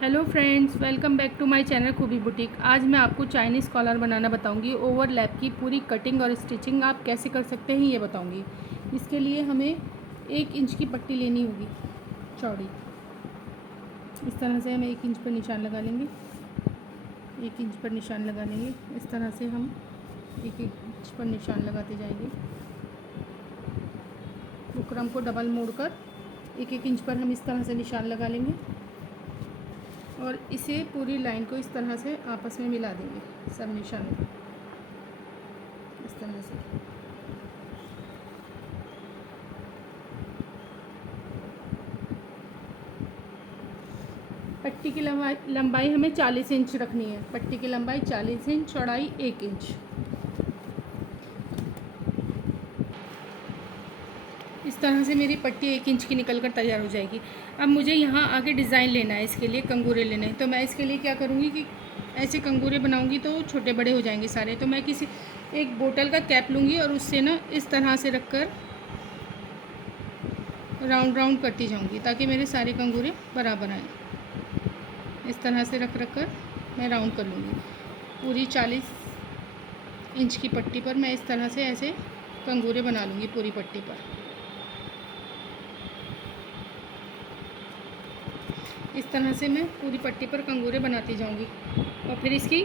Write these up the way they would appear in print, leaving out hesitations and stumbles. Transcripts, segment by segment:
Hello friends, welcome back to my channel Khubi boutique. आज मैं आपको चाइनीज़ कॉलर बनाना बताऊंगी। ओवरलैप की पूरी कटिंग और स्टिचिंग आप कैसे कर सकते हैं ये बताऊंगी। इसके लिए हमें 1 इंच की पट्टी लेनी होगी चौड़ी। इस तरह से हम 1 इंच पर निशान लगा लेंगे। 1 इंच पर निशान लगा लेंगे। इस तरह से हम 1 इंच पर निशान लगाते जाएंगे। बुकरम को डबल मोड़कर 1 इंच पर हम इस तरह से निशान लगा लेंगे और इसे पूरी लाइन को इस तरह से आपस में मिला देंगे, सब निशानों को इस तरह से। पट्टी की लंबाई हमें 40 इंच रखनी है। पट्टी की लंबाई 40 इंच, चौड़ाई 1 इंच। इस तरह से मेरी पट्टी 1 इंच की निकल कर तैयार हो जाएगी। अब मुझे यहाँ आगे डिज़ाइन लेना है, इसके लिए कंगूरे लेने हैं। तो मैं इसके लिए क्या करूँगी कि ऐसे कंगूरे बनाऊँगी तो छोटे बड़े हो जाएंगे सारे। तो मैं किसी एक बोतल का कैप लूँगी और उससे ना इस तरह से रख कर राउंड राउंड करती जाऊँगी ताकि मेरे सारे कंगूरे बराबर आएँ। इस तरह से रख कर मैं राउंड कर लूँगी। पूरी 40 इंच की पट्टी पर मैं इस तरह से ऐसे कंगूरे बना लूँगी पूरी पट्टी पर। इस तरह से मैं पूरी पट्टी पर कंगूरे बनाती जाऊँगी और फिर इसकी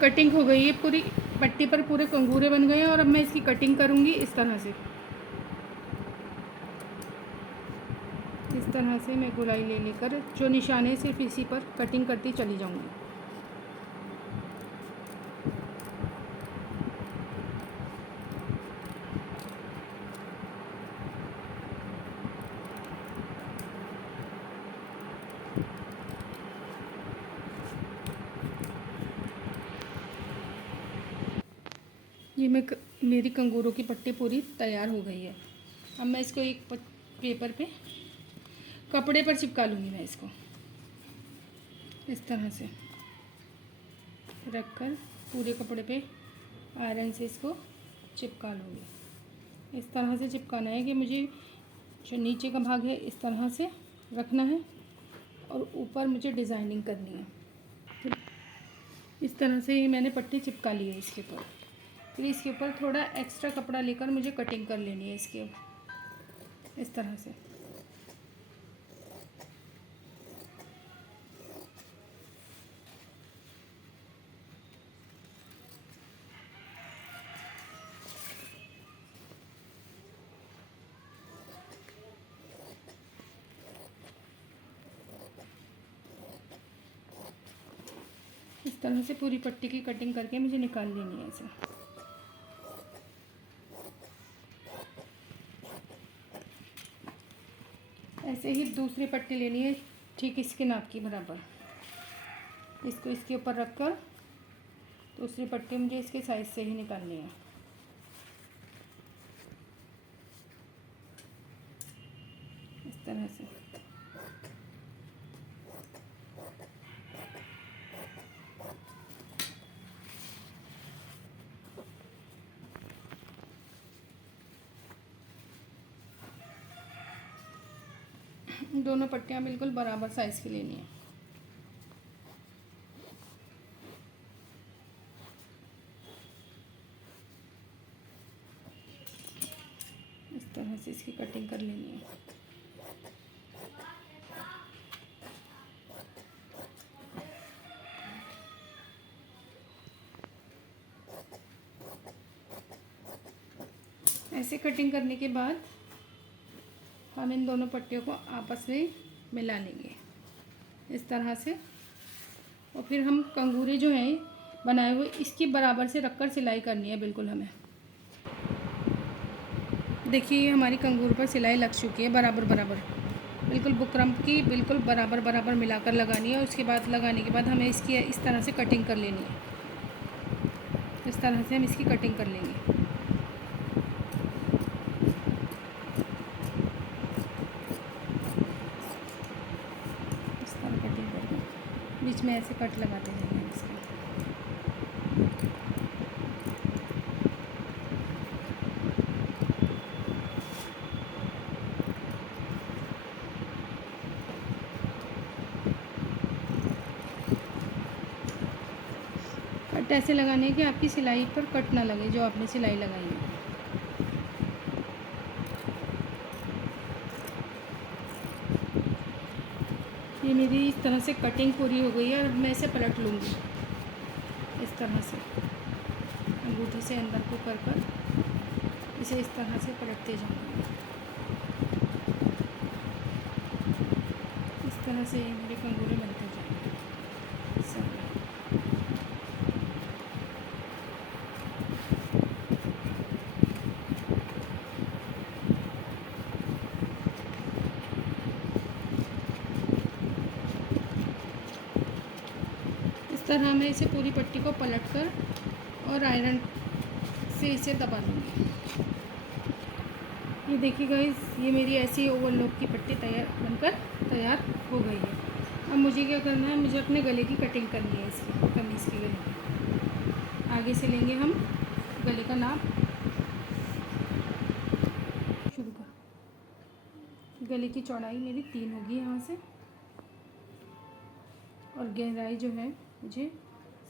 कटिंग हो गई है। पूरी पट्टी पर पूरे कंगूरे बन गए हैं और अब मैं इसकी कटिंग करूँगी इस तरह से। इस तरह से मैं गोलाई ले लेकर जो निशान है सिर्फ इसी पर कटिंग करती चली जाऊँगी। ये मेरी कंगूरों की पट्टी पूरी तैयार हो गई है। अब मैं इसको एक पेपर पे कपड़े पर चिपका लूँगी। मैं इसको इस तरह से रखकर पूरे कपड़े पे आयरन से इसको चिपका लूँगी। इस तरह से चिपकाना है कि मुझे जो नीचे का भाग है इस तरह से रखना है और ऊपर मुझे डिज़ाइनिंग करनी है। इस तरह से ही मैंने पट्टी चिपका ली है इसके ऊपर। फिर इसके ऊपर थोड़ा एक्स्ट्रा कपड़ा लेकर मुझे कटिंग कर लेनी है इसके इस तरह से। इस तरह से पूरी पट्टी की कटिंग करके मुझे निकाल लेनी है इसे। ऐसे ही दूसरी पट्टी लेनी है ठीक इसके नाप की बराबर। इसको इसके ऊपर रखकर दूसरी पट्टी मुझे इसके साइज से ही निकालनी है। इस तरह से दोनों पट्टियाँ बिल्कुल बराबर साइज़ की लेनी है। इस तरह से इसकी कटिंग कर लेनी है। ऐसे कटिंग करने के बाद हम इन दोनों पट्टियों को आपस में मिला लेंगे इस तरह से। और फिर हम कंगूरे जो हैं बनाए हुए इसकी बराबर से रखकर सिलाई करनी है बिल्कुल हमें। देखिए ये हमारी कंगूर पर सिलाई लग चुकी है बराबर बराबर, बिल्कुल बुकरम की बिल्कुल बराबर बराबर मिलाकर लगानी है। उसके बाद लगाने के बाद हमें इसकी इस तरह से कटिंग कर लेनी है। इस तरह से हम इसकी कटिंग कर लेंगे। इस तरह कटिंग करके बीच में ऐसे कट लगाते जाएंगे इसके। कट ऐसे लगाने हैं कि आपकी सिलाई पर कट ना लगे जो आपने सिलाई लगाई है। ये मेरी इस तरह से कटिंग पूरी हो गई है और अब मैं इसे पलट लूँगी इस तरह से, अंगूठी से अंदर को कर इसे इस तरह से पलटते जाऊँगी। इस तरह से ये मेरे कंगूरे बनते जाएंगे सब। इस तरह मैं इसे पूरी पट्टी को पलटकर और आयरन से इसे दबा लूँगी। ये देखिए गाइस, ये मेरी ऐसी ओवरलॉक की पट्टी बनकर तैयार हो गई है। अब मुझे क्या करना है, मुझे अपने गले की कटिंग करनी है इसकी कमीज़ की गले की। आगे से लेंगे हम गले का नाप, शुरू कर। गले की चौड़ाई मेरी 3 होगी यहाँ से, और गहराई जो है मुझे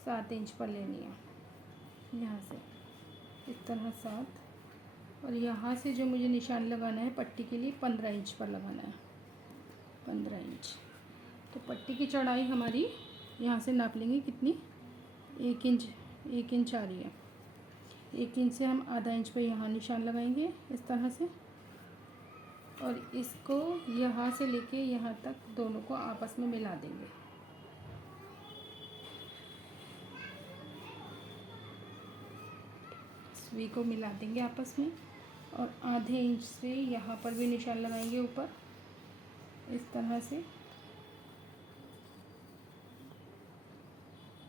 7 इंच पर लेनी है। यहाँ से इस तरह 7, और यहाँ से जो मुझे निशान लगाना है पट्टी के लिए 15 इंच पर लगाना है, 15 इंच। तो पट्टी की चौड़ाई हमारी यहाँ से नाप लेंगे कितनी, 1 इंच, 1 इंच आ रही है। 1 इंच से हम आधा इंच पर यहाँ निशान लगाएंगे इस तरह से, और इसको यहाँ से लेके यहाँ तक दोनों को आपस में मिला देंगे। सुई को मिला देंगे आपस में, और आधे इंच से यहाँ पर भी निशान लगाएंगे ऊपर इस तरह से,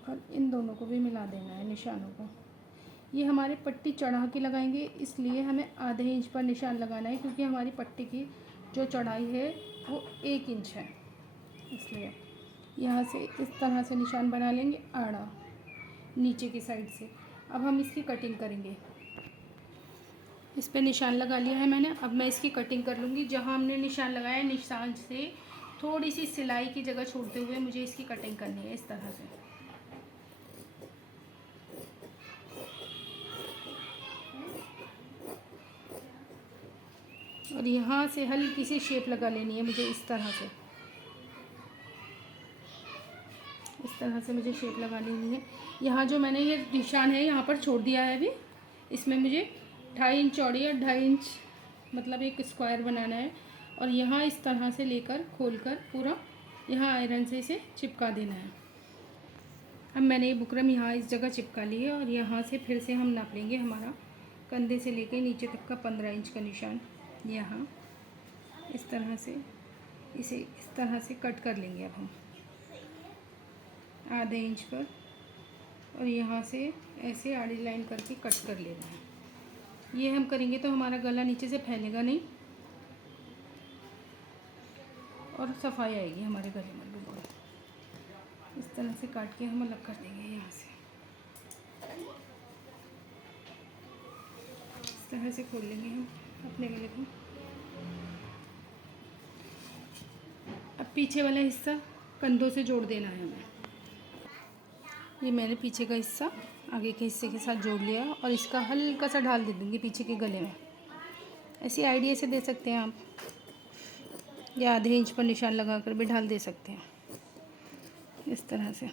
और इन दोनों को भी मिला देना है निशानों को। ये हमारे पट्टी चढ़ा के लगाएंगे, इसलिए हमें आधे इंच पर निशान लगाना है, क्योंकि हमारी पट्टी की जो चौड़ाई है वो 1 इंच है। इसलिए यहाँ से इस तरह से निशान बना लेंगे आड़ा नीचे की साइड से। अब हम इसकी कटिंग करेंगे। इस पे निशान लगा लिया है मैंने, अब मैं इसकी कटिंग कर लूँगी। जहाँ हमने निशान लगाया है निशान से थोड़ी सी सिलाई की जगह छोड़ते हुए मुझे इसकी कटिंग करनी है इस तरह से। और यहाँ से हल्की सी शेप लगा लेनी है मुझे इस तरह से, इस तरह से मुझे शेप लगा लेनी है। यहाँ जो मैंने ये निशान है यहाँ पर छोड़ दिया है अभी, इसमें मुझे 2.5 इंच चौड़ी और 2.5 इंच मतलब एक स्क्वायर बनाना है, और यहाँ इस तरह से लेकर खोलकर पूरा यहाँ आयरन से इसे चिपका देना है। अब मैंने ये बुकरम यहाँ इस जगह चिपका ली है, और यहाँ से फिर से हम नाप लेंगे हमारा कंधे से लेकर नीचे तक का 15 इंच का निशान। यहाँ इस तरह से इसे इस तरह से कट कर लेंगे अब हम आधे इंच पर, और यहाँ से ऐसे आड़ी लाइन करके कट कर लेना है। ये हम करेंगे तो हमारा गला नीचे से फैलेगा नहीं, और सफाई आएगी हमारे गले में बिल्कुल। इस तरह से काट के हम अलग कर देंगे यहाँ से, इस तरह से खोल लेंगे हम अपने गले को। अब पीछे वाला हिस्सा कंधों से जोड़ देना है हमें। ये मैंने पीछे का हिस्सा आगे के हिस्से के साथ जोड़ लिया, और इसका हल्का सा ढाल दे दूँगी पीछे के गले में। ऐसी आइडिया से दे सकते हैं आप, या आधे इंच पर निशान लगा कर भी ढाल दे सकते हैं। इस तरह से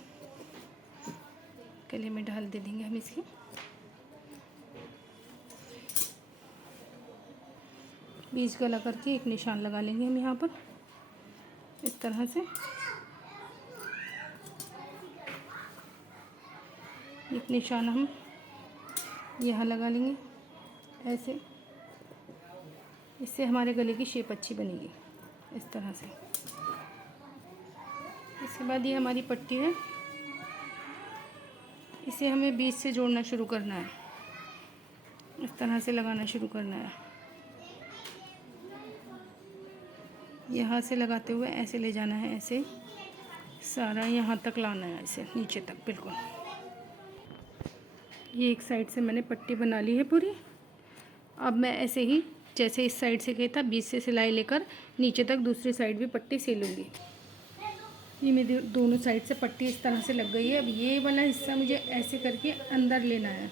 गले में ढाल दे देंगे हम इसकी। बीच गला करके एक निशान लगा लेंगे हम यहाँ पर इस तरह से। एक निशान हम यहाँ लगा लेंगे ऐसे, इससे हमारे गले की शेप अच्छी बनेगी इस तरह से। इसके बाद ये हमारी पट्टी है, इसे हमें बीच से जोड़ना शुरू करना है, इस तरह से लगाना शुरू करना है। यहाँ से लगाते हुए ऐसे ले जाना है, ऐसे सारा यहाँ तक लाना है, ऐसे नीचे तक बिल्कुल। ये एक साइड से मैंने पट्टी बना ली है पूरी। अब मैं ऐसे ही जैसे इस साइड से किया था बीच से सिलाई लेकर नीचे तक दूसरी साइड भी पट्टी सिलूँगी। ये मेरी दोनों साइड से पट्टी इस तरह से लग गई है। अब ये वाला हिस्सा मुझे ऐसे करके अंदर लेना है,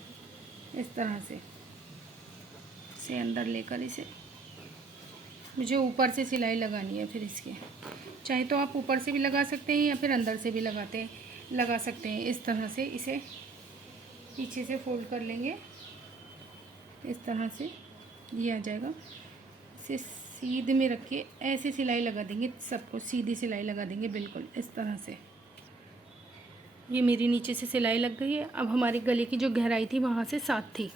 इस तरह से इसे अंदर लेकर इसे मुझे ऊपर से सिलाई लगानी है। फिर इसके चाहे तो आप ऊपर से भी लगा सकते हैं या फिर अंदर से भी लगा सकते हैं। इस तरह से इसे पीछे से फोल्ड कर लेंगे, इस तरह से ये आ जाएगा। इसे सीधे में रख के ऐसे सिलाई लगा देंगे, सबको सीधी सिलाई लगा देंगे बिल्कुल इस तरह से। ये मेरी नीचे से सिलाई लग गई है। अब हमारे गले की जो गहराई थी वहाँ से 7 थी,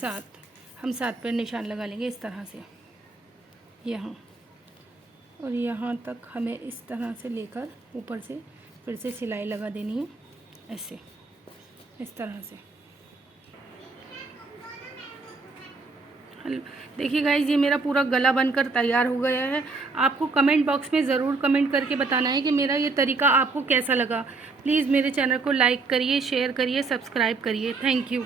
7 हम 7 पर निशान लगा लेंगे इस तरह से यहाँ, और यहाँ तक हमें इस तरह से लेकर ऊपर से फिर से सिलाई लगा देनी है ऐसे, इस तरह से। देखिए गाइज, ये मेरा पूरा गला बनकर तैयार हो गया है। आपको कमेंट बॉक्स में ज़रूर कमेंट करके बताना है कि मेरा ये तरीका आपको कैसा लगा। प्लीज़ मेरे चैनल को लाइक करिए, शेयर करिए, सब्सक्राइब करिए। Thank you.